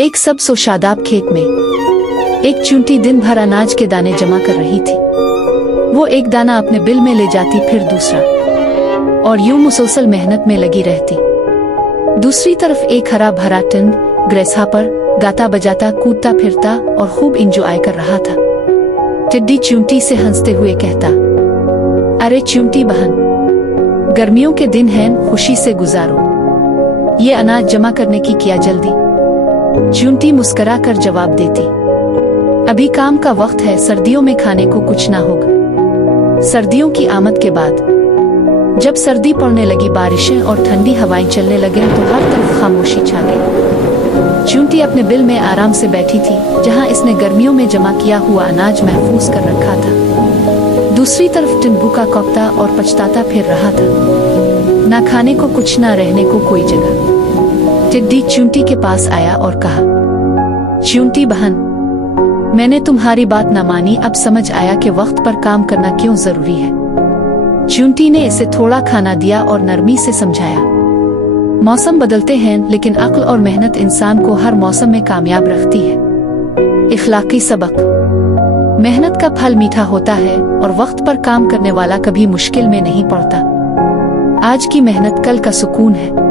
एक सबसो शादाब खेत में एक चूंटी दिन भर अनाज के दाने जमा कर रही थी। वो एक दाना अपने बिल में ले जाती, फिर दूसरा, और यूं मुसलसल मेहनत में लगी रहती। दूसरी तरफ एक हरा भरा टिंड ग्रेसहापर गाता बजाता कूदता फिरता और खूब इंजॉय कर रहा था। टिड्डी चूंटी से हंसते हुए कहता, अरे चूंटी बहन, गर्मियों के दिन हैं, खुशी से गुजारो। ये अनाज जमा करने की क्या जल्दी? चूंटी मुस्करा कर जवाब देती, अभी काम का वक्त है, सर्दियों में खाने को कुछ ना होगा। सर्दियों की आमद के बाद जब सर्दी पड़ने लगी, बारिशें और ठंडी हवाएं चलने लगे तो हर तरफ खामोशी छा गई। चूंटी अपने बिल में आराम से बैठी थी, जहां इसने गर्मियों में जमा किया हुआ अनाज महफूज कर रखा था। दूसरी तरफ टिन भूखा कौपता और पछताता फिर रहा था। ना खाने को कुछ, ना रहने को कोई जगह। टिड्डी चूंटी के पास आया और कहा, चूंटी बहन, मैंने तुम्हारी बात न मानी, अब समझ आया कि वक्त पर काम करना क्यों जरूरी है। चूंटी ने इसे थोड़ा खाना दिया और नरमी से समझाया, मौसम बदलते हैं, लेकिन अक्ल और मेहनत इंसान को हर मौसम में कामयाब रखती है। इखलाकी सबक, मेहनत का फल मीठा होता है और वक्त पर काम करने वाला कभी मुश्किल में नहीं पड़ता। आज की मेहनत कल का सुकून है।